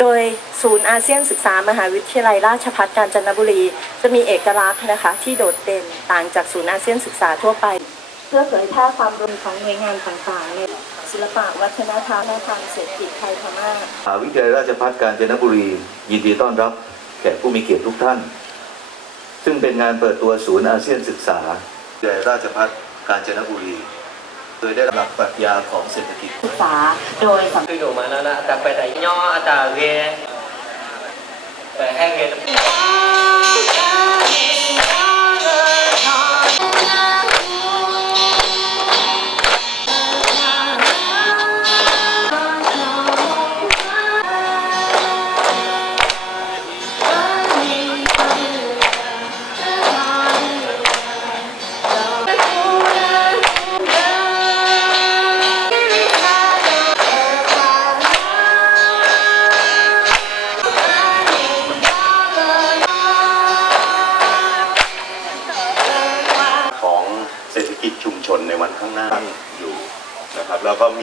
โดยศูนย์อาเซียนศึกษามหาวิทยาลัยราชภัฏกาญจนบุรี จะมีเอกลักษณ์นะคะที่โดดเด่นต่างจากศูนย์อาเซียนศึกษาทั่วไป เพื่อเผยแพร่ความรู้ของหน่วยงานต่างๆในศิลปะวัฒนธรรมและทางเศรษฐกิจไทยพม่ามหาวิทยาลัยราชภัฏกาญจนบุรี ยินดีต้อนรับแขกผู้มีเกียรติทุกท่าน ซึ่งเป็นงานเปิดตัวศูนย์อาเซียนศึกษาวิทยาลัยราชภัฏกาญจนบุรี โดยได้รับปรัชญาของเศรษฐกิจศึกษาโดยสำ tôi đủ mà nó là ta phải thấy nho ta ghê phải กิจชุมชนในวันข้างหน้าอยู่นะครับ แล้วก็มี